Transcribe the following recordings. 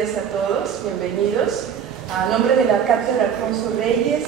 Gracias a todos, bienvenidos. A nombre de la Cátedra Alfonso Reyes,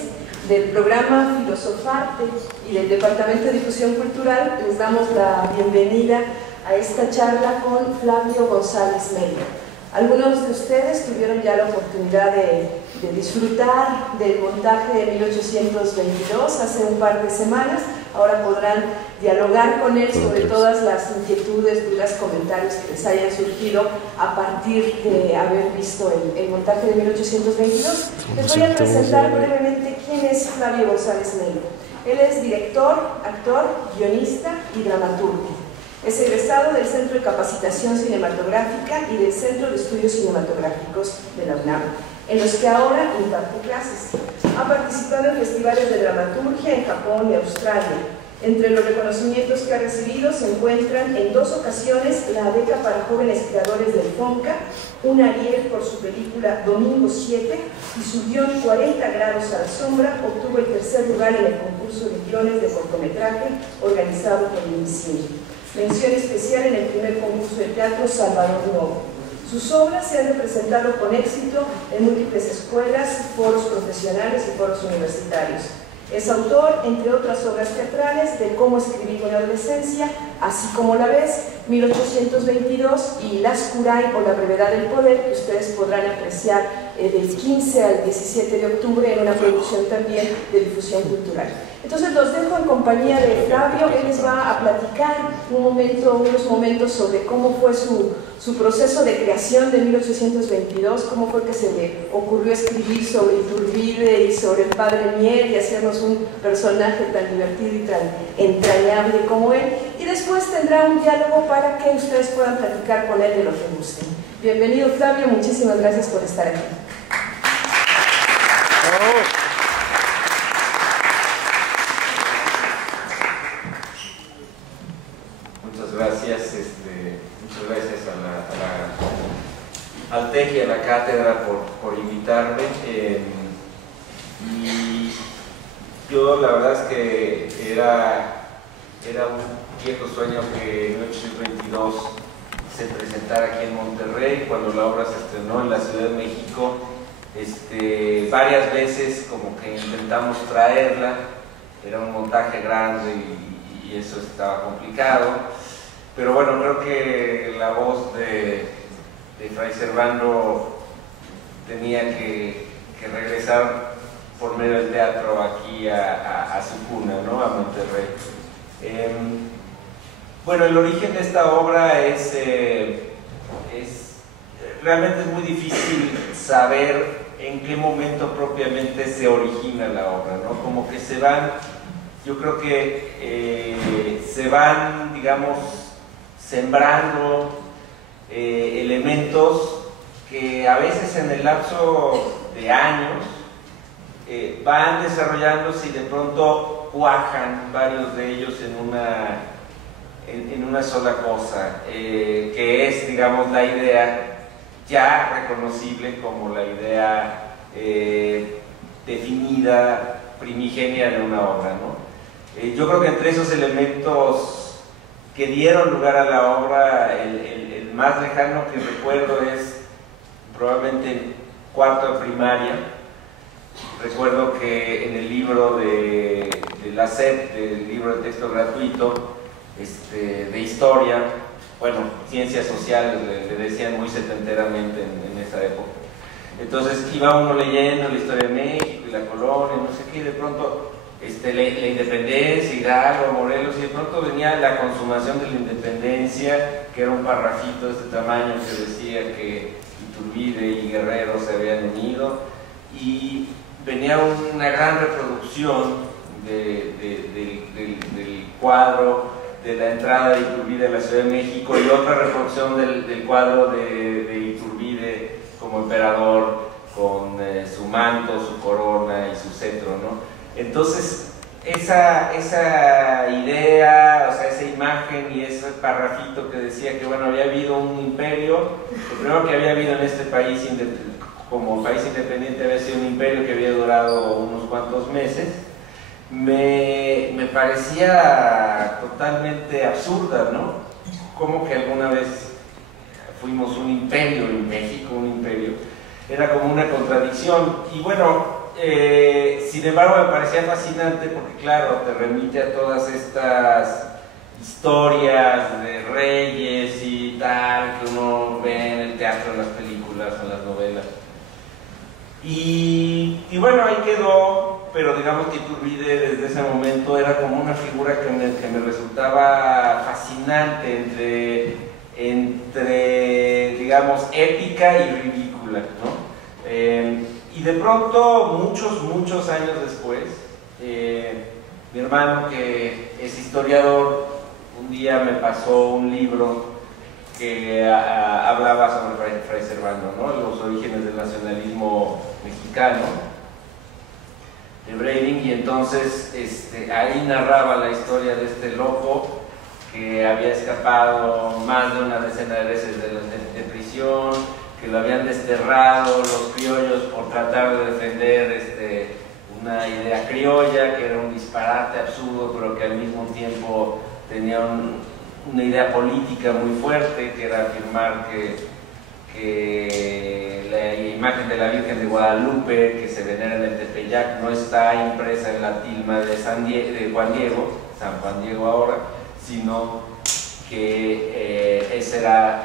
del programa Filosofarte y del Departamento de Difusión Cultural, les damos la bienvenida a esta charla con Flavio González Melo. Algunos de ustedes tuvieron ya la oportunidad de disfrutar del montaje de 1822 hace un par de semanas. Ahora podrán dialogar con él sobre todas las inquietudes, dudas, comentarios que les hayan surgido a partir de haber visto el montaje de 1822. Les voy a presentar brevemente quién es Flavio González Melo. Él es director, actor, guionista y dramaturgo. Es egresado del Centro de Capacitación Cinematográfica y del Centro de Estudios Cinematográficos de la UNAM, en los que ahora imparte clases. Ha participado en festivales de dramaturgia en Japón y Australia. Entre los reconocimientos que ha recibido se encuentran en 2 ocasiones la beca para jóvenes creadores del FONCA, un Ariel por su película Domingo 7 y su guión 40 grados a la sombra. Obtuvo el 3er lugar en el concurso de guiones de cortometraje organizado por el INCINE. Mención especial en el primer concurso de teatro Salvador Novo. Sus obras se han representado con éxito en múltiples escuelas, foros profesionales y foros universitarios. Es autor, entre otras obras teatrales, de Cómo escribir en la adolescencia, Así como la ves, 1822 y Las Curay o La brevedad del poder, que ustedes podrán apreciar del 15 al 17 de octubre en una producción también de difusión cultural. Entonces los dejo en compañía de Flavio. Él les va a platicar unos momentos sobre cómo fue su proceso de creación de 1822, cómo fue que se le ocurrió escribir sobre Iturbide y sobre el padre Mier y hacernos un personaje tan divertido y tan entrañable como él. Y después tendrá un diálogo para que ustedes puedan platicar con él de lo que gusten. Bienvenido, Flavio, muchísimas gracias por estar aquí. Muchas gracias al TEC y a la cátedra por invitarme. Y yo la verdad es que era un viejo sueño que en 1822 se presentara aquí en Monterrey. Cuando la obra se estrenó en la Ciudad de México, varias veces como que intentamos traerla. Era un montaje grande y eso estaba complicado, pero bueno, creo que la voz de Fray Servando tenía que regresar por medio del teatro aquí a su cuna, ¿no? A Monterrey. Bueno, el origen de esta obra realmente es muy difícil saber en qué momento propiamente se origina la obra, ¿no? Como que se van, yo creo que se van, digamos, sembrando elementos que a veces en el lapso de años van desarrollándose y de pronto cuajan varios de ellos en una sola cosa, que es, digamos, la idea ya reconocible como la idea definida, primigenia de una obra, ¿no? Yo creo que entre esos elementos que dieron lugar a la obra, el más lejano que recuerdo es probablemente en 4º de primaria. Recuerdo que en el libro de la SEP, del libro de texto gratuito de historia, bueno, ciencias sociales le decían muy setenteramente en esa época. Entonces iba uno leyendo la historia de México y la colonia, no sé qué, y de pronto la independencia, Hidalgo, Morelos, y de pronto venía la consumación de la independencia, que era un parrafito de este tamaño que decía que Iturbide y Guerrero se habían unido, y venía una gran reproducción del cuadro de la entrada de Iturbide a la Ciudad de México y otra reproducción del cuadro de Iturbide como emperador con su manto, su corona y su cetro, ¿no? Entonces esa idea, o sea, esa imagen y ese parrafito que decía que bueno, había habido un imperio, lo primero que había habido en este país como país independiente había sido un imperio que había durado unos cuantos meses, me parecía totalmente absurda, ¿no? Como que alguna vez fuimos un imperio en México, un imperio era como una contradicción. Y bueno, sin embargo me parecía fascinante porque claro, te remite a todas estas historias de reyes y tal que uno ve en el teatro, en las películas, en las novelas. Y bueno, ahí quedó, pero digamos que Iturbide desde ese momento era como una figura que me resultaba fascinante entre digamos, épica y ridícula, ¿no? Y de pronto, muchos años después, mi hermano, que es historiador, un día me pasó un libro que hablaba sobre Fray Servando, ¿no? Los orígenes del nacionalismo mexicano, de Breivik, y entonces ahí narraba la historia de este loco que había escapado más de una decena de veces de prisión, que lo habían desterrado los criollos por tratar de defender una idea criolla, que era un disparate absurdo, pero que al mismo tiempo tenía una idea política muy fuerte, que era afirmar que la imagen de la Virgen de Guadalupe, que se venera en el Tepeyac, no está impresa en la tilma de Juan Diego, San Juan Diego ahora, sino que ese era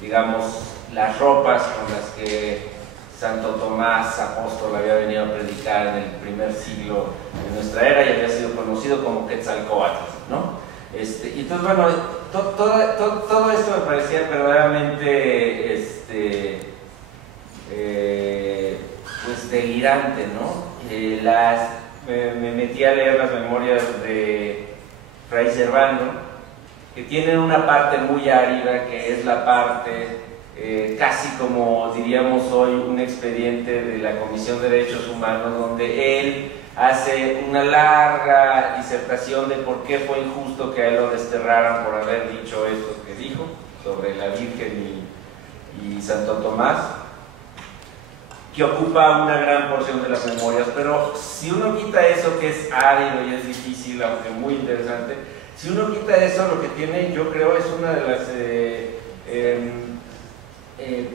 digamos, las ropas con las que Santo Tomás Apóstol había venido a predicar en el primer siglo de nuestra era y había sido conocido como Quetzalcóatl, ¿no? Y entonces, bueno, todo esto me parecía verdaderamente pues delirante, ¿no? Me metí a leer las memorias de Fray Servando, que tienen una parte muy árida, que es la parte casi como diríamos hoy un expediente de la Comisión de Derechos Humanos, donde él hace una larga disertación de por qué fue injusto que a él lo desterraran por haber dicho esto que dijo sobre la Virgen y Santo Tomás, que ocupa una gran porción de las memorias. Pero si uno quita eso, que es árido y es difícil, aunque muy interesante, si uno quita eso, lo que tiene, yo creo, es una de las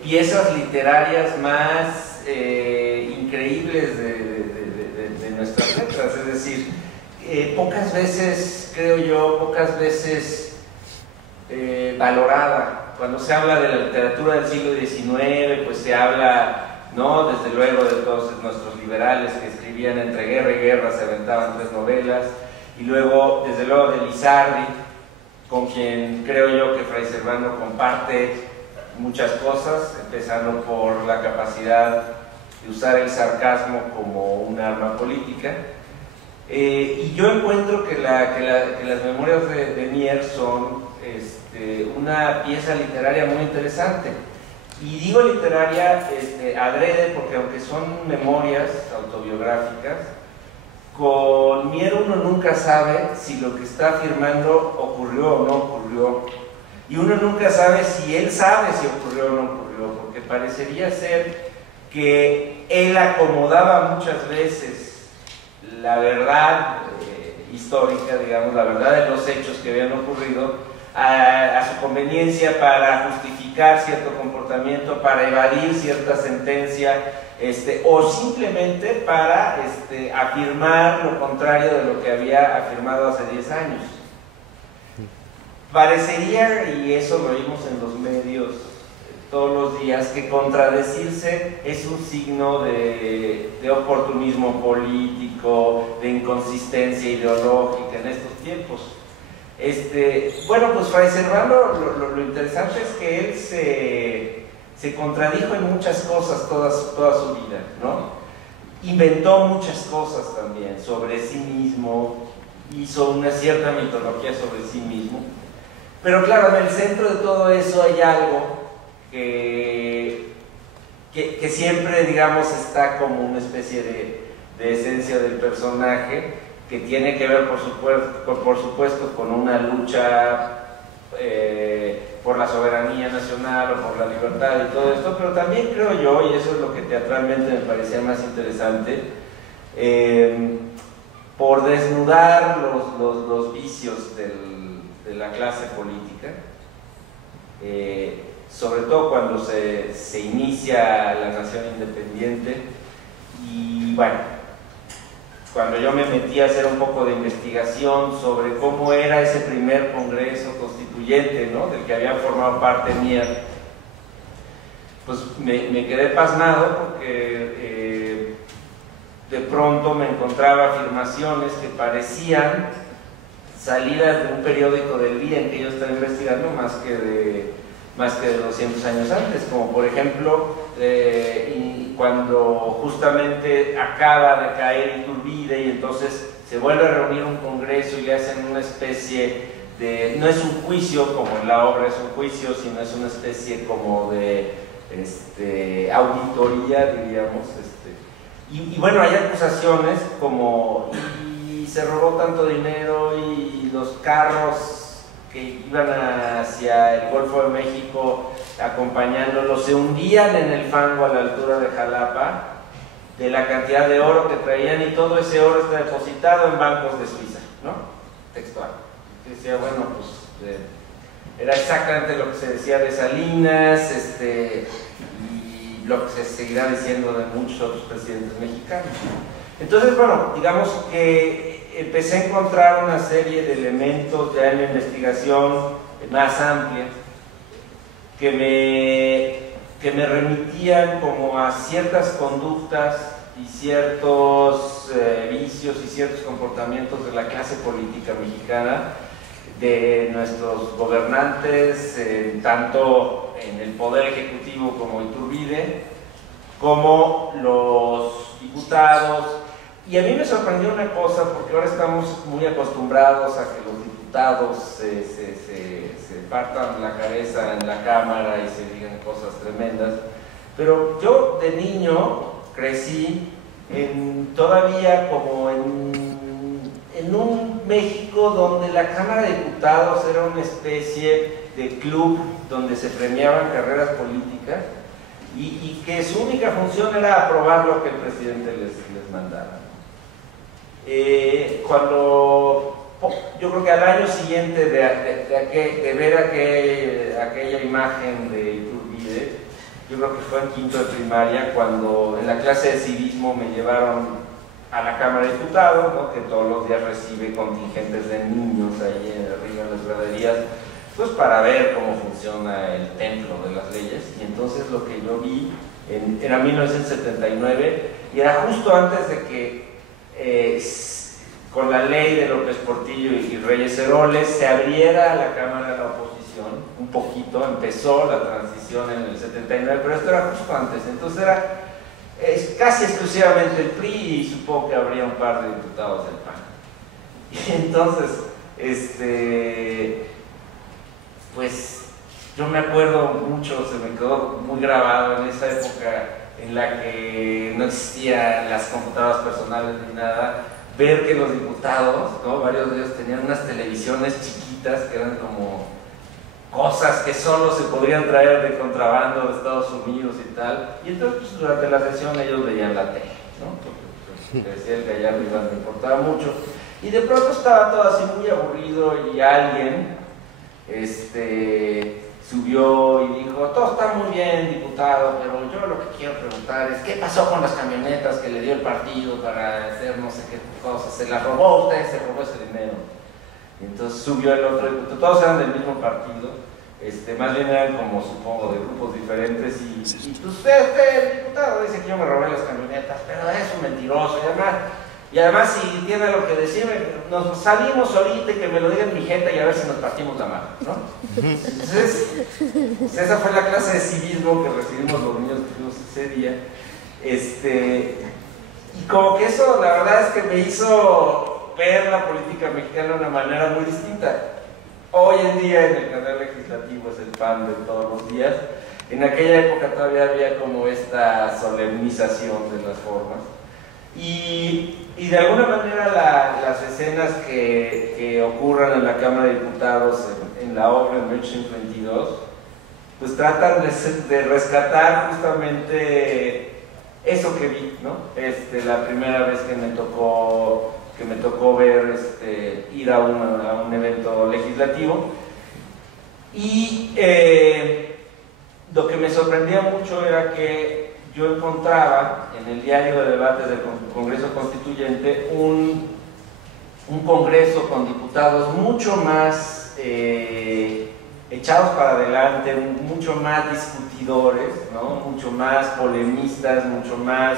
piezas literarias más increíbles de nuestras letras. Es decir, pocas veces, creo yo, pocas veces valorada. Cuando se habla de la literatura del siglo XIX, pues se habla, ¿no?, desde luego de todos nuestros liberales que escribían entre guerra y guerra, se aventaban 3 novelas, y luego, desde luego, de Lizardi, con quien creo yo que Fray Servando comparte muchas cosas, empezando por la capacidad de usar el sarcasmo como un arma política. Y yo encuentro que las memorias de Mier son una pieza literaria muy interesante. Y digo literaria adrede porque, aunque son memorias autobiográficas, con Mier uno nunca sabe si lo que está afirmando ocurrió o no ocurrió, y uno nunca sabe si él sabe si ocurrió o no ocurrió, porque parecería ser que él acomodaba muchas veces la verdad histórica, digamos, la verdad de los hechos que habían ocurrido a su conveniencia, para justificar cierto comportamiento, para evadir cierta sentencia, o simplemente para afirmar lo contrario de lo que había afirmado hace 10 años. Parecería, y eso lo vimos en los medios todos los días, que contradecirse es un signo de oportunismo político, de inconsistencia ideológica en estos tiempos. Bueno, pues Fray Servando, lo interesante es que él se contradijo en muchas cosas toda su vida, ¿no? Inventó muchas cosas también sobre sí mismo, hizo una cierta mitología sobre sí mismo, pero claro, en el centro de todo eso hay algo que siempre, digamos, está como una especie de esencia del personaje, que tiene que ver, por supuesto, con una lucha por la soberanía nacional o por la libertad y todo esto, pero también creo yo, y eso es lo que teatralmente me parecía más interesante, por desnudar los vicios de la clase política, sobre todo cuando se inicia inicia la nación independiente. Y bueno, cuando yo me metí a hacer un poco de investigación sobre cómo era ese primer congreso constituyente, ¿no?, del que había formado parte Mier, pues me quedé pasmado porque de pronto me encontraba afirmaciones que parecían salidas de un periódico del día en que yo estaba investigando más que de 200 años antes, como por ejemplo cuando justamente acaba de caer Iturbide y entonces se vuelve a reunir un congreso y le hacen una especie de, no es un juicio como en la obra es un juicio, sino es una especie como de auditoría, diríamos, y bueno, hay acusaciones como y se robó tanto dinero y los carros que iban hacia el Golfo de México acompañándolo se hundían en el fango a la altura de Jalapa de la cantidad de oro que traían, y todo ese oro está depositado en bancos de Suiza, ¿no? Textual. Decía, bueno, pues era exactamente lo que se decía de Salinas, y lo que se seguirá diciendo de muchos otros presidentes mexicanos. Entonces, bueno, digamos que empecé a encontrar una serie de elementos ya en la investigación más amplia que me remitían como a ciertas conductas y ciertos vicios y ciertos comportamientos de la clase política mexicana, de nuestros gobernantes, tanto en el poder ejecutivo como Iturbide, como los diputados. Y a mí me sorprendió una cosa, porque ahora estamos muy acostumbrados a que los diputados se partan la cabeza en la Cámara y se digan cosas tremendas, pero yo de niño crecí todavía como en un México donde la Cámara de Diputados era una especie de club donde se premiaban carreras políticas y que su única función era aprobar lo que el presidente les mandaba. Yo creo que al año siguiente de ver aquella imagen de Iturbide, yo creo que fue en quinto de primaria, cuando en la clase de civismo me llevaron a la Cámara de Diputados, ¿no?, que todos los días recibe contingentes de niños ahí arriba en las graderías, pues para ver cómo funciona el templo de las leyes. Y entonces lo que yo vi era 1979, y era justo antes de que con la ley de López Portillo y Reyes Heroles se abriera la Cámara de la Oposición un poquito, empezó la transición en el 79, pero esto era justo antes, entonces era casi exclusivamente el PRI, y supongo que habría un par de diputados del PAN. Y entonces, pues yo me acuerdo mucho, se me quedó muy grabado en esa época en la que no existían las computadoras personales ni nada, ver que los diputados, ¿no?, varios de ellos tenían unas televisiones chiquitas que eran como cosas que solo se podrían traer de contrabando de Estados Unidos y tal, y entonces pues, durante la sesión ellos veían la tele, ¿no?, porque decía el Gallardo y no importaba mucho, y de pronto estaba todo así muy aburrido y alguien subió y dijo, todo está muy bien, diputado, pero yo lo que quiero preguntar es ¿qué pasó con las camionetas que le dio el partido para hacer no sé qué cosas? ¿Se las robó usted? ¿Se robó ese dinero? Y entonces subió el otro diputado, todos eran del mismo partido, más bien eran como, supongo, de grupos diferentes, y usted, diputado, dice que yo me robé las camionetas, pero es un mentiroso, y además si tiene algo que decirme, nos salimos ahorita y que me lo diga en mi jeta y a ver si nos partimos la mano, ¿no? Entonces, pues esa fue la clase de civismo que recibimos los niños que fuimos ese día, y como que eso la verdad es que me hizo ver la política mexicana de una manera muy distinta. Hoy en día en el canal legislativo es el pan de todos los días. En aquella época todavía había como esta solemnización de las formas. Y de alguna manera las escenas que ocurran en la Cámara de Diputados en la obra en 1822, pues tratan de rescatar justamente eso que vi, ¿no? La primera vez que me tocó ver, ir a un evento legislativo, y lo que me sorprendía mucho era que yo encontraba en el diario de debates del Congreso Constituyente un Congreso con diputados mucho más echados para adelante, mucho más discutidores, ¿no? Mucho más polemistas, mucho más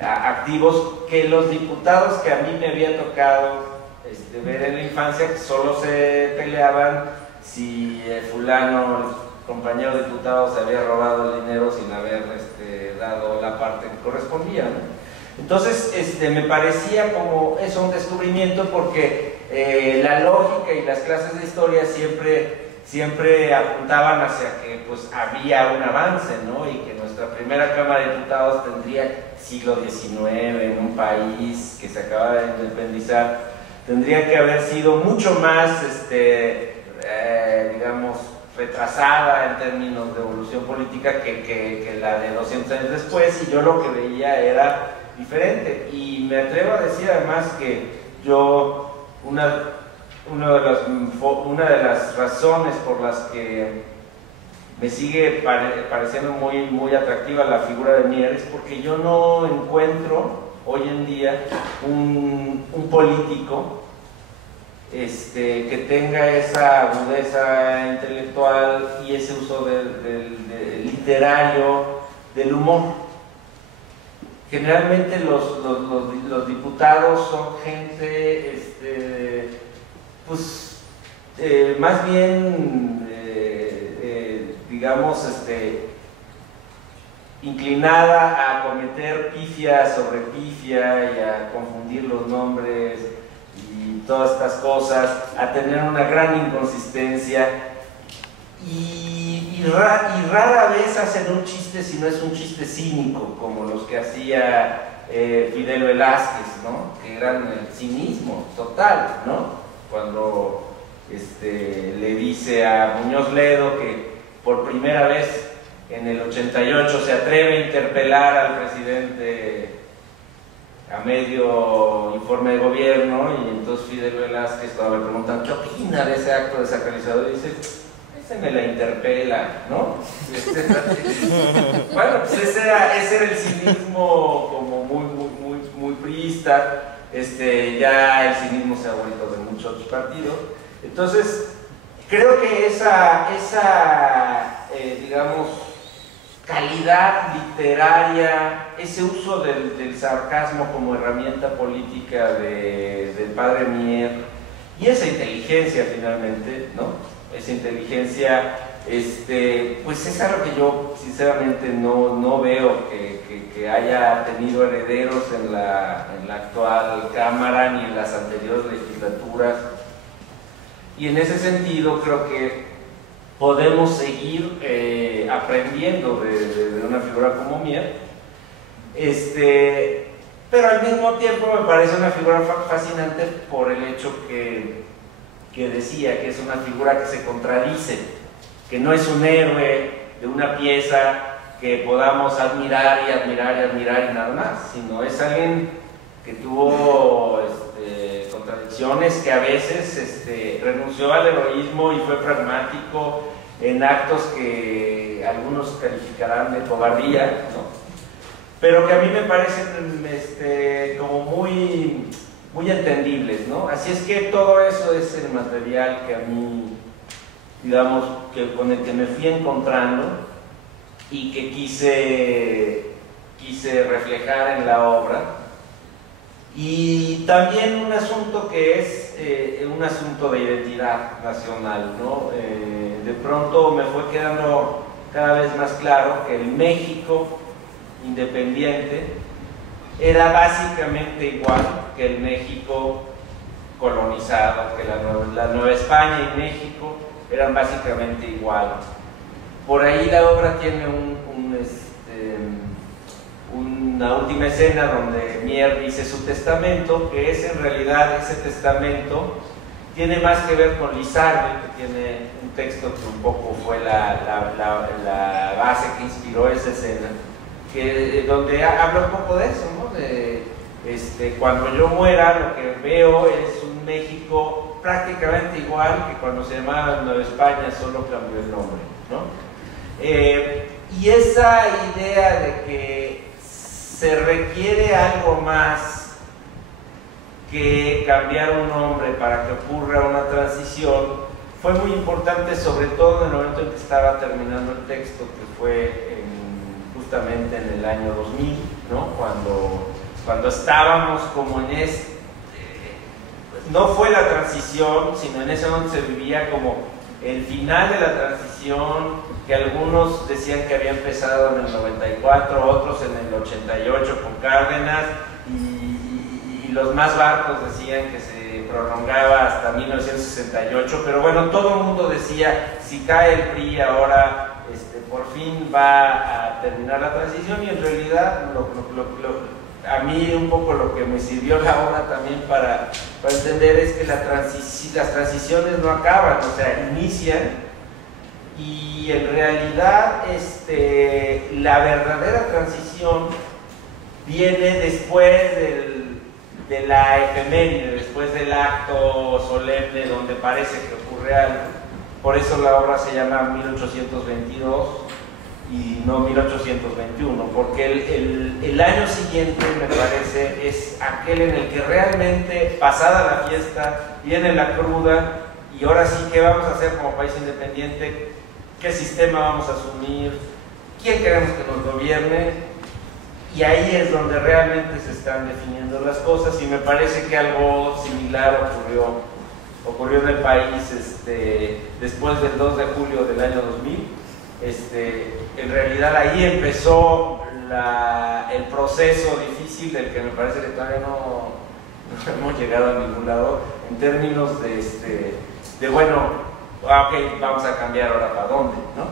activos que los diputados que a mí me había tocado ver en la infancia, que solo se peleaban si fulano, el compañero diputado, se había robado el dinero sin haber dado la parte que correspondía, ¿no? Entonces me parecía como eso un descubrimiento, porque la lógica y las clases de historia siempre apuntaban hacia que pues había un avance, ¿no? Y que nuestra primera Cámara de Diputados tendría siglo XIX en un país que se acaba de independizar, tendría que haber sido mucho más, digamos, retrasada en términos de evolución política que la de 200 años después, y yo lo que veía era diferente. Y me atrevo a decir además que yo, una de las razones por las que me sigue pareciendo muy atractiva la figura de Mier es porque yo no encuentro hoy en día un político que tenga esa agudeza intelectual y ese uso del literario, del humor. Generalmente los diputados son gente pues más bien digamos inclinada a cometer pifia sobre pifia y a confundir los nombres y todas estas cosas, a tener una gran inconsistencia y rara vez hacen un chiste si no es un chiste cínico como los que hacía Fidel Velázquez, ¿no? Que eran el cinismo total, ¿no? Cuando le dice a Muñoz Ledo que por primera vez en el 88 se atreve a interpelar al presidente a medio informe de gobierno, y entonces Fidel Velázquez, cuando le preguntan ¿qué opina de ese acto desacralizador?, dice: ese me la interpela, ¿no? Bueno, pues ese era el cinismo como muy priista. Ya el cinismo se ha vuelto de muchos otros partidos. Entonces, creo que esa digamos, calidad literaria, ese uso del sarcasmo como herramienta política del padre Mier, y esa inteligencia finalmente, ¿no? Esa inteligencia, pues es algo que yo sinceramente no veo que haya tenido herederos en la actual Cámara ni en las anteriores legislaturas. Y en ese sentido creo que podemos seguir aprendiendo de una figura como Mier, pero al mismo tiempo me parece una figura fascinante por el hecho que decía, que es una figura que se contradice, que no es un héroe de una pieza que podamos admirar y admirar y admirar y nada más, sino es alguien que tuvo contradicciones, que a veces renunció al heroísmo y fue pragmático en actos que algunos calificarán de cobardía, ¿no? Pero que a mí me parecen como muy entendibles, ¿no? Así es que todo eso es el material que a mí, digamos, con el que me fui encontrando y que quise reflejar en la obra. Y también un asunto que es un asunto de identidad nacional, ¿no? De pronto me fue quedando cada vez más claro que el México independiente era básicamente igual que el México colonizado, que la Nueva España y México eran básicamente igual. Por ahí la obra tiene una última escena donde Mier dice su testamento, que es en realidad, ese testamento tiene más que ver con Lizardi, que tiene un texto que un poco fue la base que inspiró esa escena, donde habla un poco de eso, ¿no? Cuando yo muera, lo que veo es un México prácticamente igual que cuando se llamaba Nueva España, solo cambió el nombre, ¿no? Y esa idea de que se requiere algo más que cambiar un nombre para que ocurra una transición fue muy importante, sobre todo en el momento en que estaba terminando el texto, que fue justamente en el año 2000, ¿no? Cuando estábamos como en no fue la transición, sino en ese momento se vivía como el final de la transición, que algunos decían que había empezado en el 94, otros en el 88 con Cárdenas, y los más barcos decían que se prolongaba hasta 1968, pero bueno, todo el mundo decía, si cae el PRI ahora, por fin va a terminar la transición, y en realidad a mí un poco lo que me sirvió la obra también para entender es que las transiciones no acaban, o sea, inician, y en realidad la verdadera transición viene después de la efeméride, después del acto solemne donde parece que ocurre algo. Por eso la obra se llama 1822 y no 1821, porque el año siguiente, me parece, es aquel en el que realmente, pasada la fiesta, viene la cruda, y ahora sí, ¿qué vamos a hacer como país independiente? ¿Qué sistema vamos a asumir? ¿Quién queremos que nos gobierne? Y ahí es donde realmente se están definiendo las cosas, y me parece que algo similar ocurrió en el país después del 2 de julio del año 2000. En realidad ahí empezó el proceso difícil del que me parece que todavía no hemos llegado a ningún lado, en términos de bueno, ok, vamos a cambiar ahora para dónde, ¿no?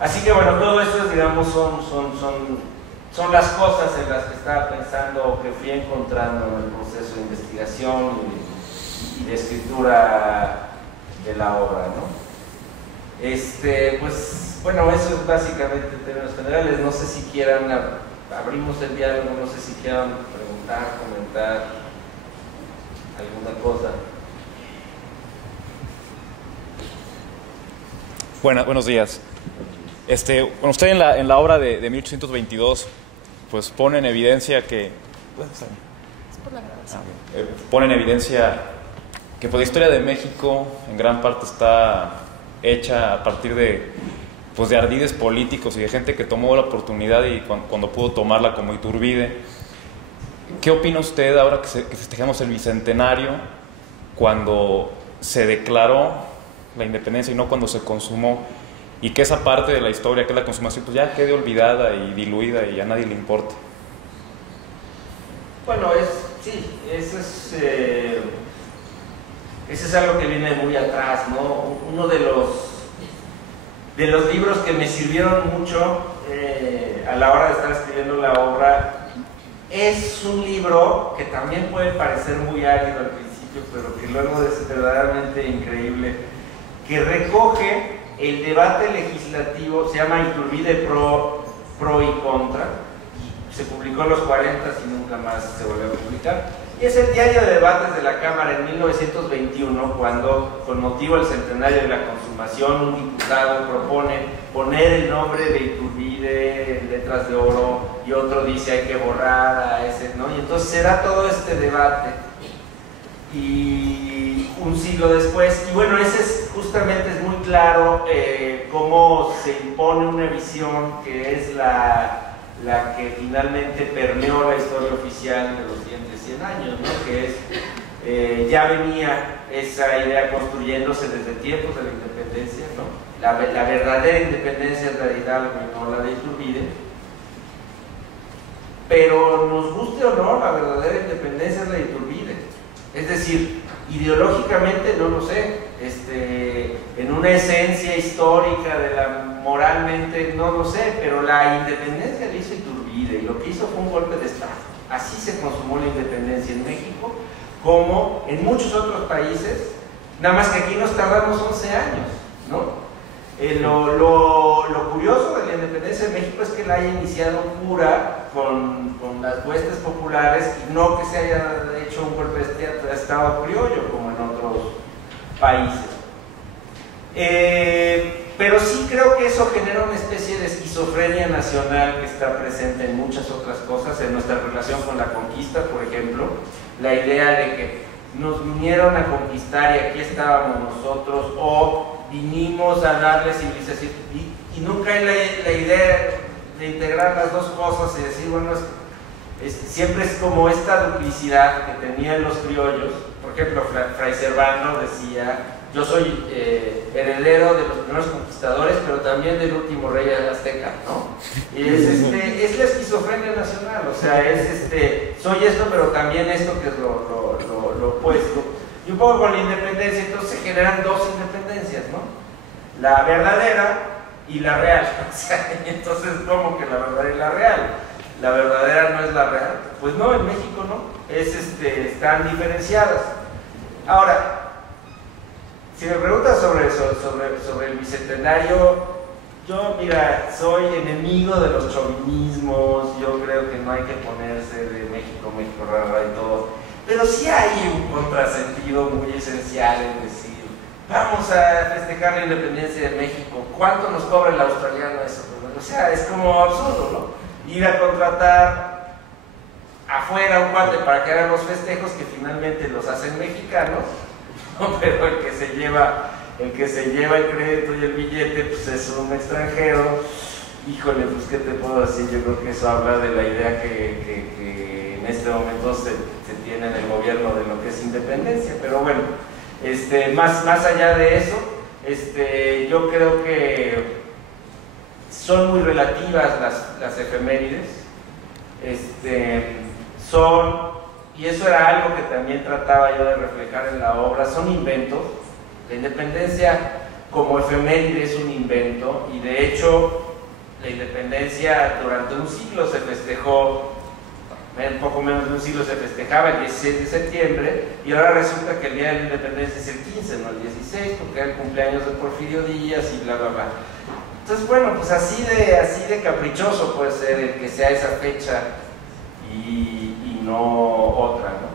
Así que bueno, todo esto digamos, son las cosas en las que estaba pensando, que fui encontrando en el proceso de investigación y de escritura de la obra, ¿no? Pues bueno, eso es básicamente en términos generales. No sé si quieran, abrimos el diálogo, no sé si quieran preguntar, comentar alguna cosa. Buenos días. Bueno, usted en la obra de 1822 pues pone en evidencia que pone en evidencia que pues, la historia de México en gran parte está hecha a partir de ardides políticos y de gente que tomó la oportunidad y cuando pudo tomarla, como Iturbide. ¿Qué opina usted ahora que festejamos el bicentenario, cuando se declaró la independencia y no cuando se consumó, y que esa parte de la historia, que es la consumación, pues ya quede olvidada y diluida y a nadie le importa? Bueno, sí, eso es algo que viene muy atrás, ¿no? Uno de los libros que me sirvieron mucho a la hora de estar escribiendo la obra es un libro que también puede parecer muy árido al principio, pero que luego es verdaderamente increíble, que recoge el debate legislativo. Se llama Iturbide pro y contra, y se publicó en los 40 y nunca más se volvió a publicar. Y es el diario de debates de la Cámara en 1921, cuando, con motivo del centenario de la consumación, un diputado propone poner el nombre de Iturbide en letras de oro, y otro dice hay que borrar a ese, ¿no? Y entonces se da todo este debate, y un siglo después, y bueno, justamente es muy claro cómo se impone una visión que es la que finalmente permeó la historia oficial de los siguientes 100 años, ¿no? Que ya venía esa idea construyéndose desde tiempos de la independencia, ¿no? La verdadera independencia es la de Hidalgo y no la de Iturbide, pero nos guste o no, la verdadera independencia es la de Iturbide. Es decir, ideológicamente no lo sé, en una esencia histórica moralmente no lo sé, pero la independencia la hizo Iturbide, y lo que hizo fue un golpe de Estado. Así se consumó la independencia en México, como en muchos otros países, nada más que aquí nos tardamos 11 años, ¿no? Lo curioso de la independencia de México es que la haya iniciado pura con las huestes populares, y no que se haya hecho un golpe de Estado criollo como en otros países. pero sí creo que eso genera una especie de esquizofrenia nacional que está presente en muchas otras cosas, en nuestra relación con la conquista, por ejemplo, la idea de que nos vinieron a conquistar y aquí estábamos nosotros, o vinimos a darle civilización, y nunca hay la idea de integrar las dos cosas y decir, bueno, siempre es como esta duplicidad que tenían los criollos. Por ejemplo, Fray Servando decía: yo soy heredero de los primeros conquistadores, pero también del último rey azteca, ¿no? Y es la esquizofrenia nacional, o sea, soy esto, pero también esto que es lo opuesto. Y un poco con la independencia, entonces se generan dos independencias, ¿no? La verdadera y la real. O sea, entonces, ¿cómo que la verdadera y la real? La verdadera no es la real. Pues no, en México no, están diferenciadas. Ahora, si me preguntas sobre el bicentenario, yo, mira, soy enemigo de los chauvinismos. Yo creo que no hay que ponerse de México, México rara y todo, pero sí hay un contrasentido muy esencial en decir: vamos a festejar la independencia de México, ¿cuánto nos cobra el australiano eso? O sea, es como absurdo, ¿no? Ir a contratar afuera un cuate para que hagan los festejos que finalmente los hacen mexicanos, ¿no? Pero el que se lleva el crédito y el billete, pues es un extranjero. Híjole, pues qué te puedo decir, yo creo que eso habla de la idea que en este momento se tiene en el gobierno de lo que es independencia. Pero bueno, más allá de eso, yo creo que son muy relativas las efemérides, y eso era algo que también trataba yo de reflejar en la obra. Son inventos. La independencia como efeméride es un invento, y de hecho la independencia durante un siglo se festejó, un poco menos de un siglo se festejaba el 16 de septiembre, y ahora resulta que el día de la independencia es el 15, no el 16, porque era el cumpleaños de Porfirio Díaz y bla bla bla. Entonces, bueno, pues así de caprichoso puede ser el que sea esa fecha y no otra, ¿no?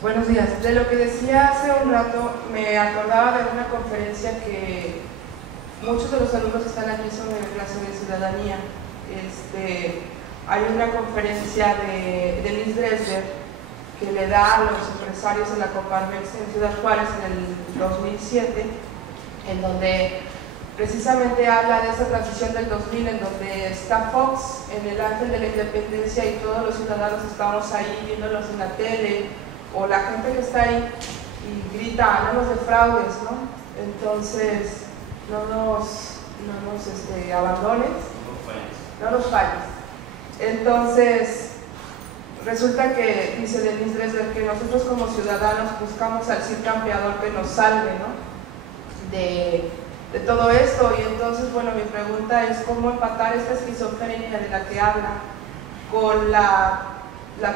Buenos días. De lo que decía hace un rato, me acordaba de una conferencia que muchos de los alumnos que están aquí son de la clase de ciudadanía. Hay una conferencia de Liz Dresler que le da a los empresarios de la Coparmex en Ciudad Juárez en el 2007, en donde precisamente habla de esa transición del 2000, en donde está Fox en el Ángel de la Independencia y todos los ciudadanos estamos ahí viéndolos en la tele, o la gente que está ahí y grita: no nos defraudes, ¿no? Entonces, no nos abandones, no nos falles. Entonces, resulta que dice Denise Dresler que nosotros como ciudadanos buscamos al Cid Campeador que nos salve, ¿no? de todo esto. Y entonces, bueno, mi pregunta es cómo empatar esta esquizofrenia de la que habla con la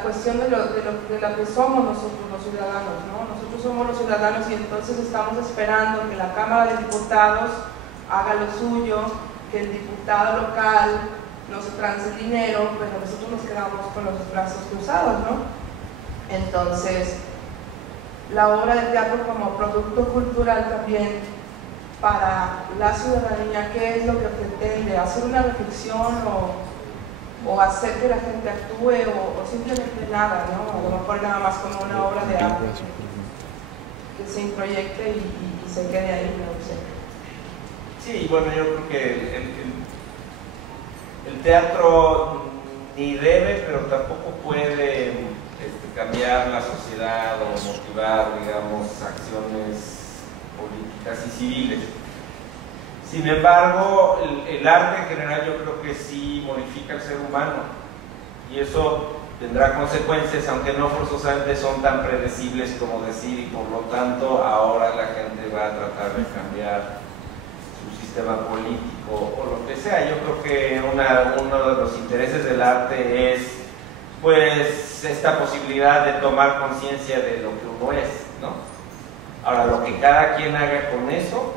cuestión de la que somos nosotros los ciudadanos, ¿no? Nosotros somos los ciudadanos y entonces estamos esperando que la Cámara de Diputados haga lo suyo, que el diputado local nos trance dinero, pero nosotros nos quedamos con los brazos cruzados, ¿no? Entonces, la obra de teatro como producto cultural también para la ciudadanía, ¿qué es lo que pretende? ¿Hacer una reflexión o hacer que la gente actúe o simplemente nada, ¿no? A lo mejor nada más como una obra de arte que se introyecte y se quede ahí, no sé. Sí, bueno, yo creo que el teatro ni debe, pero tampoco puede cambiar la sociedad o motivar, digamos, acciones políticas y civiles. Sin embargo, el arte en general yo creo que sí modifica al ser humano, y eso tendrá consecuencias, aunque no forzosamente son tan predecibles como decir, y por lo tanto ahora la gente va a tratar de cambiar su sistema político o lo que sea. Yo creo que uno de los intereses del arte es, pues, esta posibilidad de tomar conciencia de lo que uno es, ¿no? Ahora, lo que cada quien haga con eso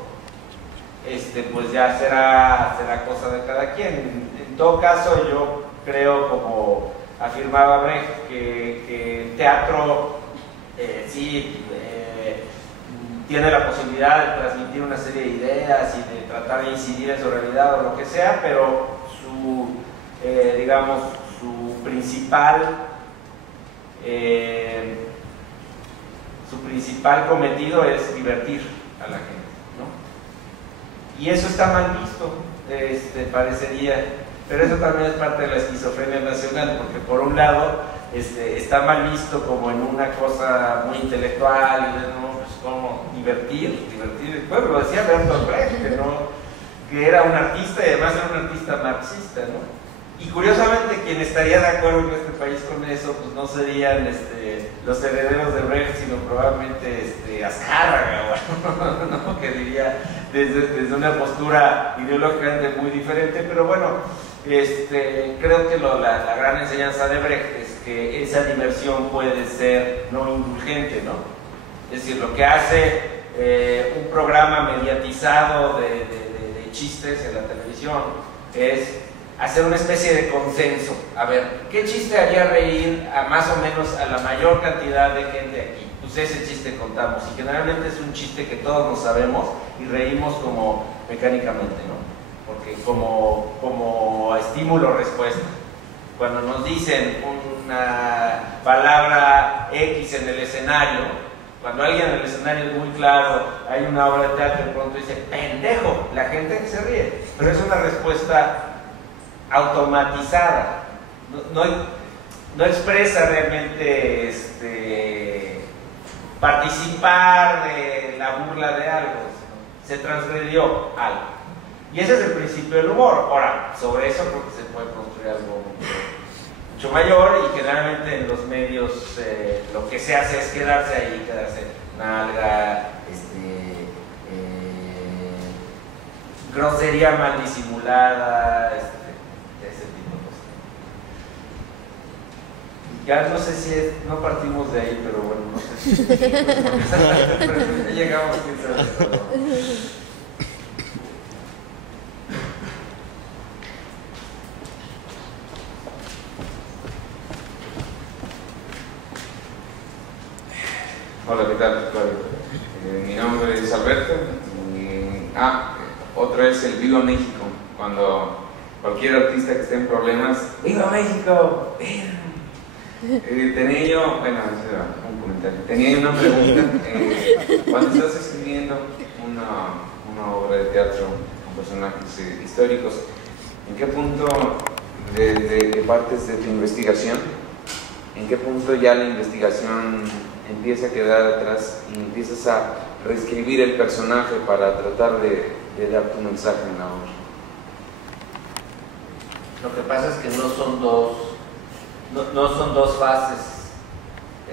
pues ya será cosa de cada quien. En todo caso, yo creo, como afirmaba Brecht, que el teatro sí tiene la posibilidad de transmitir una serie de ideas y de tratar de incidir en su realidad o lo que sea, pero digamos, su principal cometido es divertir a la gente, ¿no? Y eso está mal visto, parecería, pero eso también es parte de la esquizofrenia nacional, porque por un lado está mal visto como en una cosa muy intelectual, y ¿no? Pues como divertir, bueno, lo decía Bertolt Brecht, que era un artista y además era un artista marxista, ¿no? Y curiosamente quien estaría de acuerdo en este país con eso, pues no serían los herederos de Brecht, sino probablemente Azcárraga, ¿no? Que diría desde una postura ideológicamente muy diferente, pero bueno, creo que la gran enseñanza de Brecht es que esa diversión puede ser no indulgente, ¿no? Es decir, lo que hace un programa mediatizado de chistes en la televisión es hacer una especie de consenso. A ver, ¿qué chiste haría reír a más o menos a la mayor cantidad de gente aquí? Pues ese chiste contamos, y generalmente es un chiste que todos nos sabemos y reímos como mecánicamente, ¿no? Porque como estímulo-respuesta. Cuando nos dicen una palabra X en el escenario, cuando alguien en el escenario es muy claro, hay una obra de teatro y de pronto dice ¡pendejo!, la gente se ríe, pero es una respuesta automatizada, no expresa realmente participar de la burla de algo, se transgredió algo. Y ese es el principio del humor. Ahora, sobre eso creo que se puede construir algo mucho mayor, y generalmente en los medios lo que se hace es quedarse ahí, quedarse nalga, grosería mal disimulada, ese tipo de cosas. Ya no sé si no partimos de ahí, pero bueno, no sé si pero llegamos, quién sabe. Hola, ¿qué tal, Claudio? Mi nombre es Alberto. Otro es el Viva México. Cuando cualquier artista que esté en problemas, ¡Viva México! Tenía yo, bueno, ese era un comentario. Tenía yo una pregunta. Cuando estás escribiendo una obra de teatro con personajes históricos, ¿en qué punto de partes de tu investigación? ¿En qué punto ya la investigación empieza a quedar atrás y empiezas a reescribir el personaje para tratar de dar tu mensaje en la obra? Lo que pasa es que no son dos fases,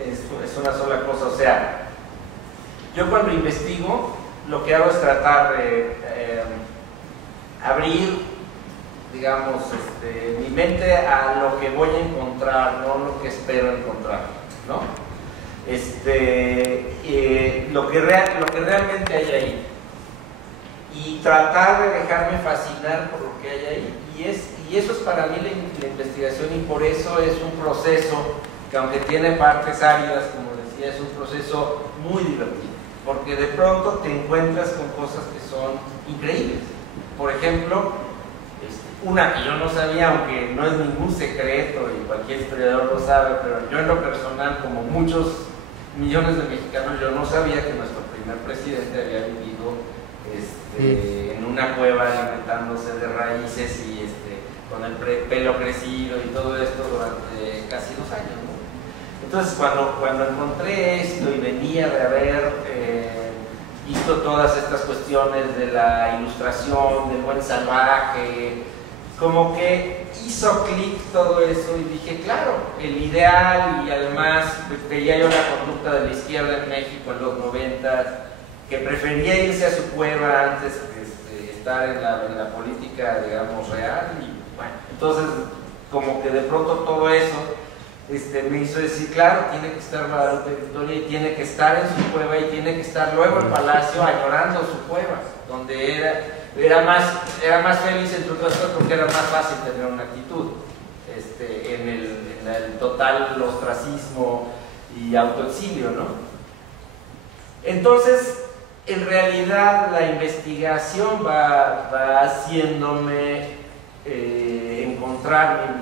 es una sola cosa. O sea, yo cuando investigo lo que hago es tratar de abrir, digamos, mi mente a lo que voy a encontrar, no lo que espero encontrar, ¿no? Lo que realmente hay ahí, y tratar de dejarme fascinar por lo que hay ahí, y eso es para mí la investigación, y por eso es un proceso que, aunque tiene partes áridas, como decía, es un proceso muy divertido, porque de pronto te encuentras con cosas que son increíbles. Por ejemplo, una que yo no sabía, aunque no es ningún secreto y cualquier historiador lo sabe, pero yo en lo personal, como muchos millones de mexicanos, yo no sabía que nuestro primer presidente había vivido en una cueva alimentándose de raíces y con el pelo crecido y todo esto durante casi 2 años, ¿no? Entonces cuando encontré esto y venía de haber visto todas estas cuestiones de la ilustración, del buen salvaje, como que hizo clic todo eso, y dije, claro, el ideal, y además veía yo la conducta de la izquierda en México en los 90, que prefería irse a su cueva antes que estar en la política, digamos, real. Y bueno, entonces como que de pronto todo eso me hizo decir, claro, tiene que estar Guadalupe Victoria, y tiene que estar en su cueva, y tiene que estar luego en Palacio añorando su cueva, donde era más feliz entre otras cosas porque era más fácil tener una actitud en el total ostracismo y autoexilio, ¿no? Entonces, en realidad la investigación va haciéndome encontrar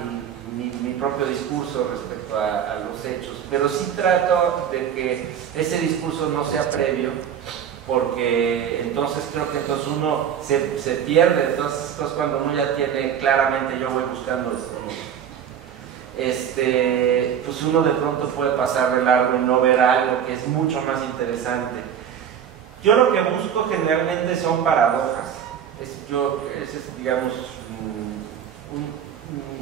mi propio discurso respecto a los hechos, pero sí trato de que ese discurso no sea previo, porque entonces creo que entonces uno se pierde. Entonces cuando uno ya tiene claramente yo voy buscando esto, ¿no? Pues uno de pronto puede pasar de largo y no ver algo que es mucho más interesante. Yo lo que busco generalmente son paradojas. Ese es, digamos,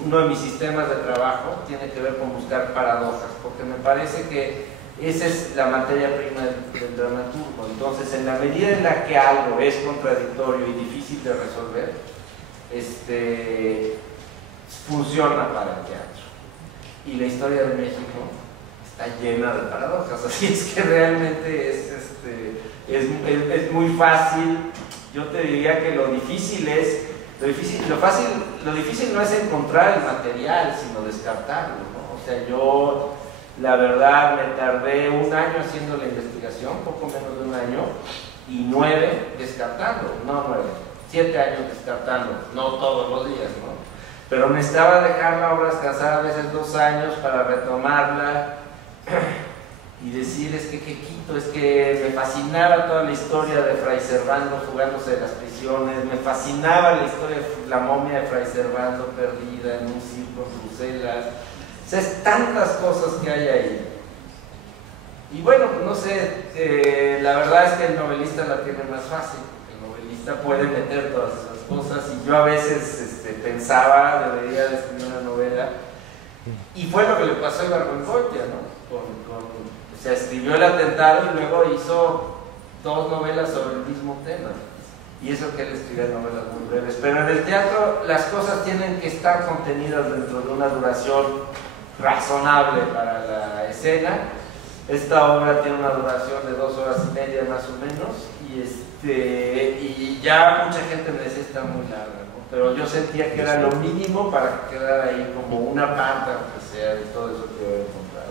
uno de mis sistemas de trabajo tiene que ver con buscar paradojas, porque me parece que esa es la materia prima del dramaturgo. Entonces, en la medida en la que algo es contradictorio y difícil de resolver, funciona para el teatro. Y la historia de México está llena de paradojas, así es que realmente es muy fácil. Yo te diría que lo difícil no es encontrar el material, sino descartarlo, ¿no? O sea, yo la verdad me tardé 1 año haciendo la investigación, poco menos de 1 año, y 9 descartando, no 9, 7 años descartando, no todos los días, ¿no? Pero necesitaba dejar la obra descansar a veces 2 años para retomarla y decir, es que ¿qué quito? Es que me fascinaba toda la historia de Fray Servando fugándose de las prisiones, me fascinaba la historia de la momia de Fray Servando perdida en un circo en Bruselas. O sea, es tantas cosas que hay ahí. Y bueno, pues no sé, la verdad es que el novelista la tiene más fácil. El novelista puede meter todas esas cosas, y yo a veces pensaba, debería de escribir una novela, y fue lo que le pasó a Ibargüengoitia, ¿no? O sea, escribió El atentado y luego hizo 2 novelas sobre el mismo tema, y eso que él escribía novelas muy breves. Pero en el teatro las cosas tienen que estar contenidas dentro de una duración razonable para la escena. Esta obra tiene una duración de 2 horas y media más o menos, y ya mucha gente me decía está muy larga, ¿no? Pero yo sentía que era lo mínimo para que quedara ahí como una parte, aunque sea, de todo eso que yo he encontrado.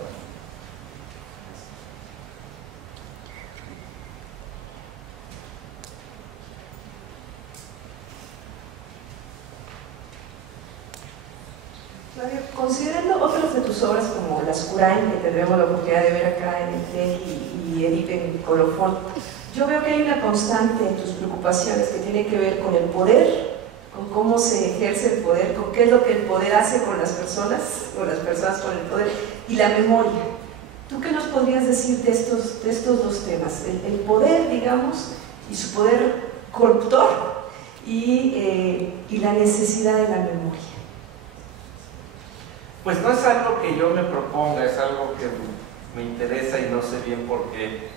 Considerando otras de tus obras como Las Curain, que tendremos la oportunidad de ver acá en el TEC, y Edith en Colofón, yo veo que hay una constante en tus preocupaciones que tiene que ver con el poder, con cómo se ejerce el poder, con qué es lo que el poder hace con las personas, o las personas con el poder, y la memoria. ¿Tú qué nos podrías decir de estos 2 temas? El poder, digamos, y su poder corruptor, y la necesidad de la memoria. Pues no es algo que yo me proponga, es algo que me interesa y no sé bien por qué.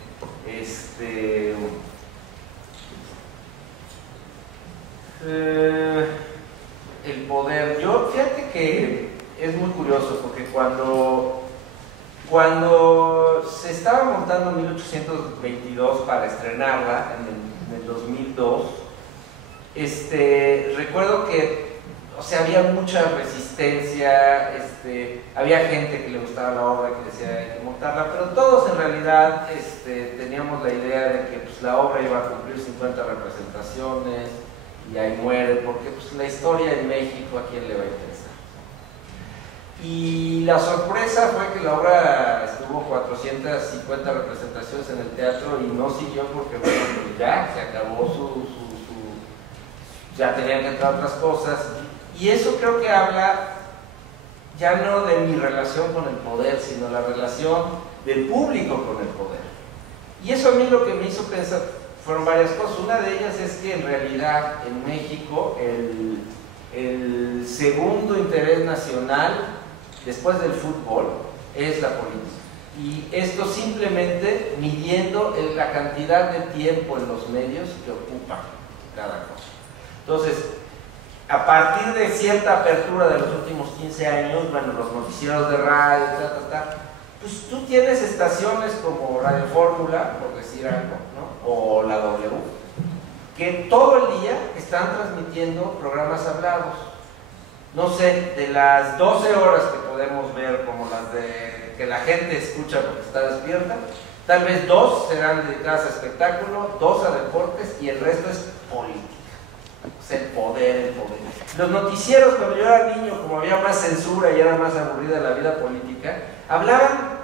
El poder, fíjate que es muy curioso, porque cuando se estaba montando 1822 para estrenarla en el 2002, recuerdo que, o sea, había mucha resistencia, había gente que le gustaba la obra, que decía hay que montarla, pero todos en realidad teníamos la idea de que pues, la obra iba a cumplir 50 representaciones y ahí muere, porque pues, la historia en México a quién le va a interesar. Y la sorpresa fue que la obra estuvo 450 representaciones en el teatro y no siguió porque bueno, pues ya se acabó ya tenían que entrar otras cosas. Y eso creo que habla ya no de mi relación con el poder, sino la relación del público con el poder. Y eso a mí lo que me hizo pensar fueron varias cosas. Una de ellas es que en realidad en México el segundo interés nacional después del fútbol es la política. Y esto simplemente midiendo la cantidad de tiempo en los medios que ocupa cada cosa. Entonces, a partir de cierta apertura de los últimos 15 años, bueno, los noticieros de radio, pues tú tienes estaciones como Radio Fórmula, por decir algo, ¿no? O la W, que todo el día están transmitiendo programas hablados. No sé, de las 12 horas que podemos ver como las de que la gente escucha porque está despierta, tal vez 2 serán dedicadas a espectáculo, 2 a deportes y el resto es política. O sea, el poder. Los noticieros, cuando yo era niño, como había más censura y era más aburrida la vida política, hablaban,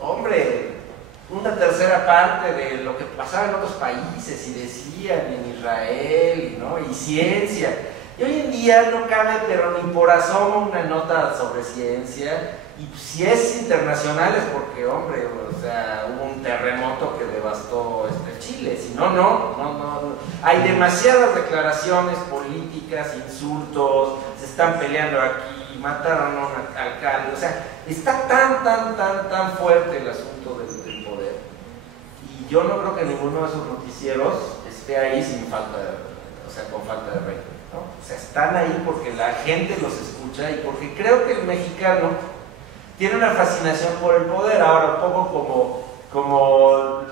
hombre, una tercera parte de lo que pasaba en otros países y decían en Israel, ¿no? Y ciencia. Y hoy en día no cabe, pero ni por asomo, una nota sobre ciencia. Y si es internacional es porque, hombre, o sea, hubo un terremoto que devastó Chile. Si no, no. Hay demasiadas declaraciones políticas, insultos, se están peleando aquí, mataron a un alcalde. O sea, está tan fuerte el asunto del poder. Y yo no creo que ninguno de esos noticieros esté ahí sin falta con falta de rating, ¿no? O sea, están ahí porque la gente los escucha y porque creo que el mexicano tiene una fascinación por el poder. Ahora, un poco como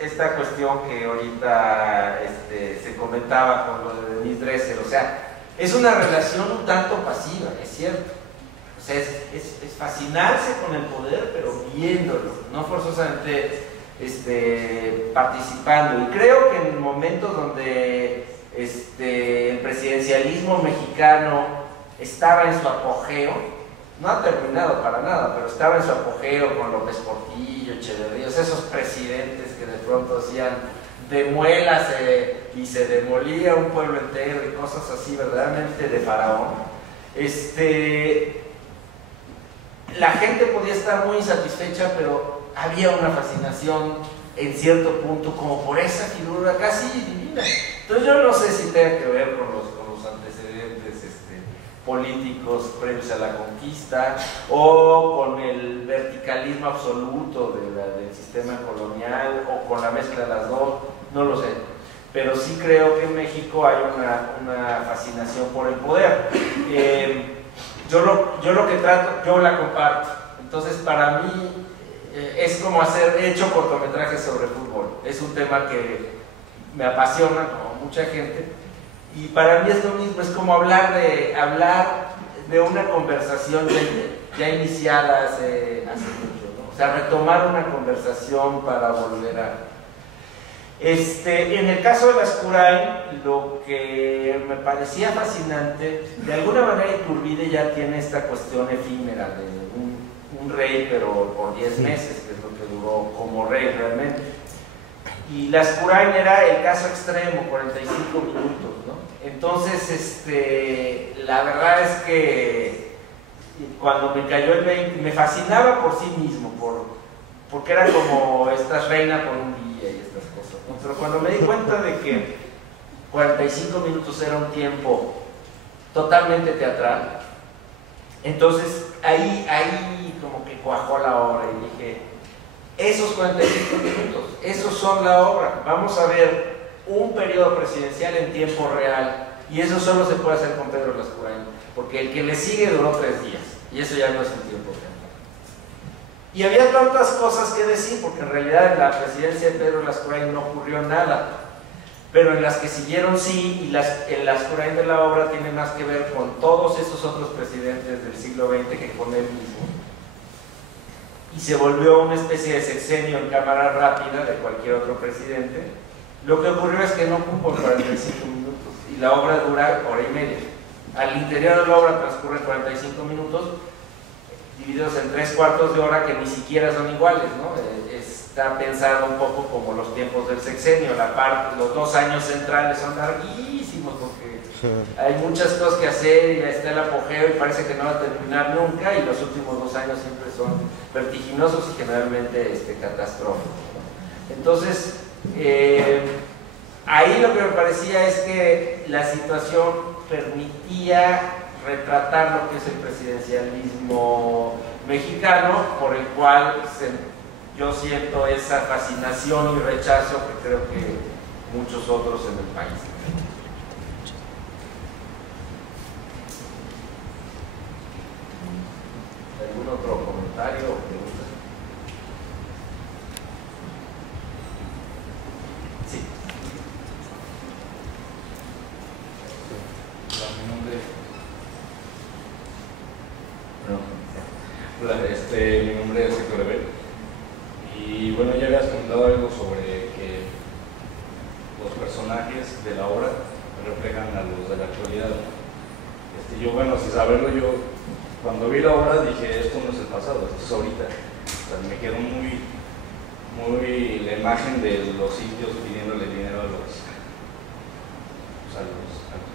esta cuestión que ahorita se comentaba con lo de Denise Dresser, o sea, es una relación un tanto pasiva, es cierto. O sea, es fascinarse con el poder, pero viéndolo, no forzosamente participando. Y creo que en momentos donde el presidencialismo mexicano estaba en su apogeo, no ha terminado para nada, pero estaba en su apogeo con López Portillo, Echeverría, esos presidentes que de pronto hacían de muelas y se demolía un pueblo entero y cosas así verdaderamente de faraón. La gente podía estar muy insatisfecha, pero había una fascinación en cierto punto como por esa figura casi divina. Entonces yo no sé si tenga que ver con los antecedentes políticos previos a la conquista o con el verticalismo absoluto del sistema colonial o con la mezcla de las dos, no lo sé. Pero sí creo que en México hay una fascinación por el poder. Yo lo que trato, yo la comparto. Entonces para mí es como he hecho cortometrajes sobre fútbol. Es un tema que me apasiona como mucha gente. Y para mí es lo mismo, es como hablar de una conversación ya iniciada hace mucho, ¿no? O sea, retomar una conversación para volver a... En el caso de Lascurain, lo que me parecía fascinante, de alguna manera Iturbide ya tiene esta cuestión efímera de un rey, pero por 10 meses, que es lo que duró como rey realmente. Y Lascurain era el caso extremo, 45 minutos, ¿no? Entonces, la verdad es que cuando me cayó el 20, me fascinaba por sí mismo, porque era como esta reina por un día y estas cosas, ¿no? Pero cuando me di cuenta de que 45 minutos era un tiempo totalmente teatral, entonces ahí como que cuajó la obra y dije, esos 45 minutos, esos son la obra. Vamos a ver un periodo presidencial en tiempo real y eso solo se puede hacer con Pedro Lascurain, porque el que le sigue duró 3 días y eso ya no es un tiempo real. Y había tantas cosas que decir, porque en realidad en la presidencia de Pedro Lascurain no ocurrió nada, pero en las que siguieron sí, y el Lascurain de la obra tiene más que ver con todos esos otros presidentes del siglo XX que con él mismo. Y se volvió una especie de sexenio en cámara rápida de cualquier otro presidente. Lo que ocurrió es que no cupo 45 minutos y la obra dura 1h30. Al interior de la obra transcurren 45 minutos divididos en 3/4 de hora que ni siquiera son iguales, ¿no? Está pensado un poco como los tiempos del sexenio. Los 2 años centrales son larguísimos porque hay muchas cosas que hacer y ya está el apogeo y parece que no va a terminar nunca, y los últimos 2 años siempre son vertiginosos y generalmente catastróficos, ¿no? Entonces, ahí lo que me parecía es que la situación permitía retratar lo que es el presidencialismo mexicano, por el cual yo siento esa fascinación y rechazo que creo que muchos otros en el país. ¿Algún otro comentario o pregunta? Sí. Hola, mi nombre es Héctor Ebel. Y bueno, ya habías comentado algo sobre que los personajes de la obra reflejan a los de la actualidad. Yo, bueno, sin saberlo, yo cuando vi la obra dije, esto no es el pasado, esto es ahorita. O sea, me quedó muy la imagen de los sitios pidiéndole dinero a los que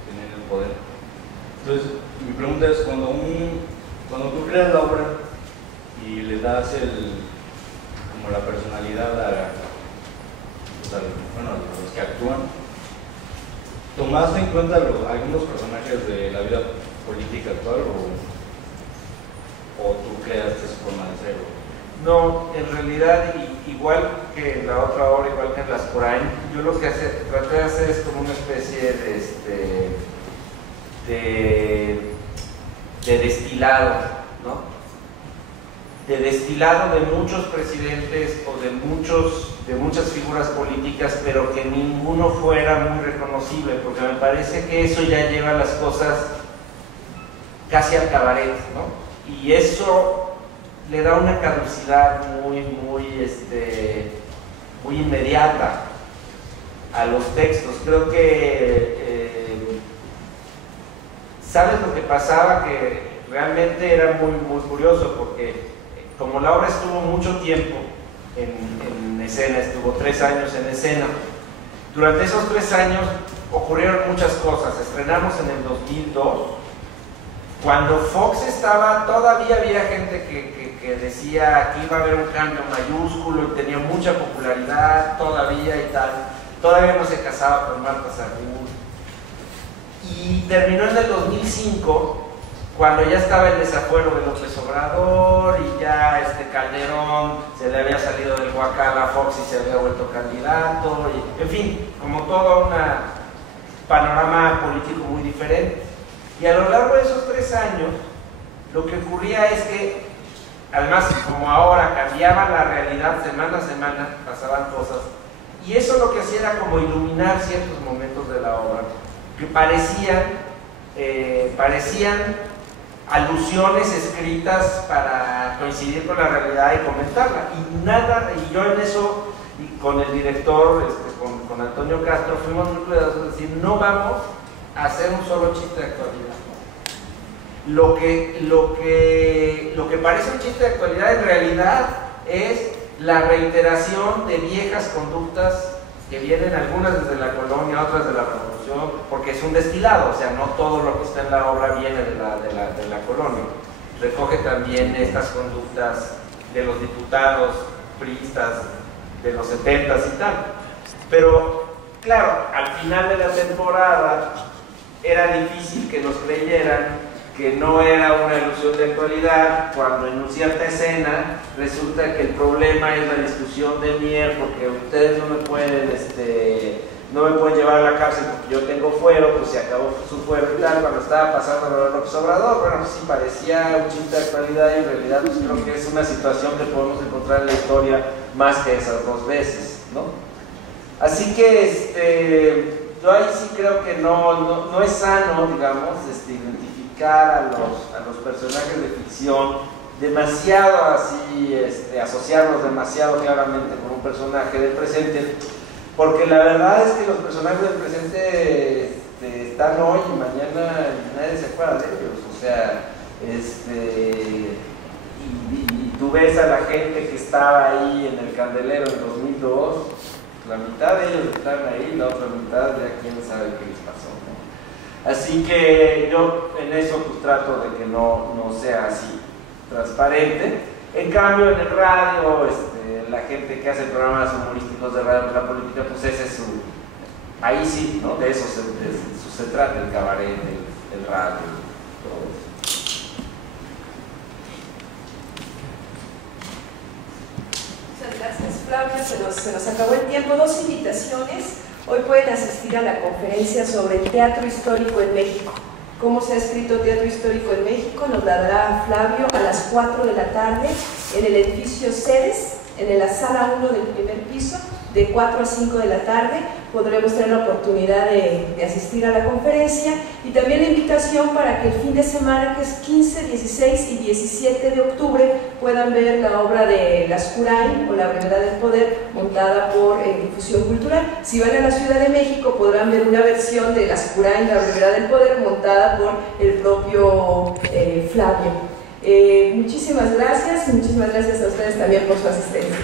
tienen el poder. Entonces, mi pregunta es, cuando tú creas la obra y le das como la personalidad a los que actúan, ¿tomaste en cuenta algunos personajes de la vida política actual o tú creaste su forma de ser? No, en realidad, igual que en la otra obra, igual que en Las Corain, yo lo que traté de hacer es como una especie de destilado, ¿no? De destilado de muchos presidentes o de muchas figuras políticas, pero que ninguno fuera muy reconocible, porque me parece que eso ya lleva las cosas casi al cabaret, ¿no? Y eso le da una caducidad muy inmediata a los textos. Creo que ¿sabes lo que pasaba? Que realmente era muy curioso, porque como la obra estuvo mucho tiempo en escena, estuvo 3 años en escena, durante esos 3 años ocurrieron muchas cosas. Estrenamos en el 2002, cuando Fox estaba, todavía había gente que decía que iba a haber un cambio mayúsculo y tenía mucha popularidad todavía y tal. Todavía no se casaba con Marta Sagún. Y terminó en el 2005, cuando ya estaba el desafuero de López Obrador y ya Calderón se le había salido del huacal a Fox y se había vuelto candidato, y, en fin, como todo un panorama político muy diferente. Y a lo largo de esos 3 años, lo que ocurría es que, además, como ahora cambiaba la realidad semana a semana, pasaban cosas, y eso lo que hacía era como iluminar ciertos momentos de la obra, que parecían alusiones escritas para coincidir con la realidad y comentarla. Y yo en eso, y con el director, con Antonio Castro, fuimos muy cuidadosos de decir, no vamos a hacer un solo chiste de actualidad. Lo que parece un chiste de actualidad en realidad es la reiteración de viejas conductas que vienen, algunas desde la colonia, otras de la revolución, porque es un destilado, o sea, no todo lo que está en la obra viene de la colonia. Recoge también estas conductas de los diputados priistas de los 70s y tal. Pero, claro, al final de la temporada era difícil que nos creyeran que no era una ilusión de actualidad, cuando en una cierta escena resulta que el problema es la discusión de Mier, porque ustedes no me pueden llevar a la cárcel porque yo tengo fuero, pues se acabó su fuero y tal, cuando estaba pasando lo de López Obrador. Bueno, pues sí parecía un chiste de actualidad, y en realidad pues creo que es una situación que podemos encontrar en la historia más que esas 2 veces, ¿no? Así que yo ahí sí creo que no es sano, digamos, identificar a los personajes de ficción demasiado así, asociarlos demasiado claramente con un personaje del presente, porque la verdad es que los personajes del presente están hoy y mañana nadie se acuerda de ellos. O sea, y tú ves a la gente que estaba ahí en el Candelero en 2002, la mitad de ellos están ahí, la otra mitad ya quién sabe qué les pasó, ¿no? Así que yo en eso pues trato de que no sea así transparente. En cambio en el radio, la gente que hace programas humorísticos de radio de la política, pues ese es ahí sí, ¿no? De eso se trata el cabaret, el radio, todo eso. Muchas gracias, Flavio. Se nos acabó el tiempo. 2 invitaciones. Hoy pueden asistir a la conferencia sobre el teatro histórico en México. ¿Cómo se ha escrito teatro histórico en México? Nos la dará Flavio a las 4 de la tarde en el edificio Ceres, en la sala 1 del primer piso, de 4 a 5 de la tarde. Podremos tener la oportunidad de asistir a la conferencia, y también la invitación para que el fin de semana, que es 15, 16 y 17 de octubre, puedan ver la obra de Lascurain, o La brevedad del poder, montada por Difusión Cultural. Si van a la Ciudad de México, podrán ver una versión de Lascurain, La brevedad del poder, montada por el propio Flavio. Muchísimas gracias, y muchísimas gracias a ustedes también por su asistencia.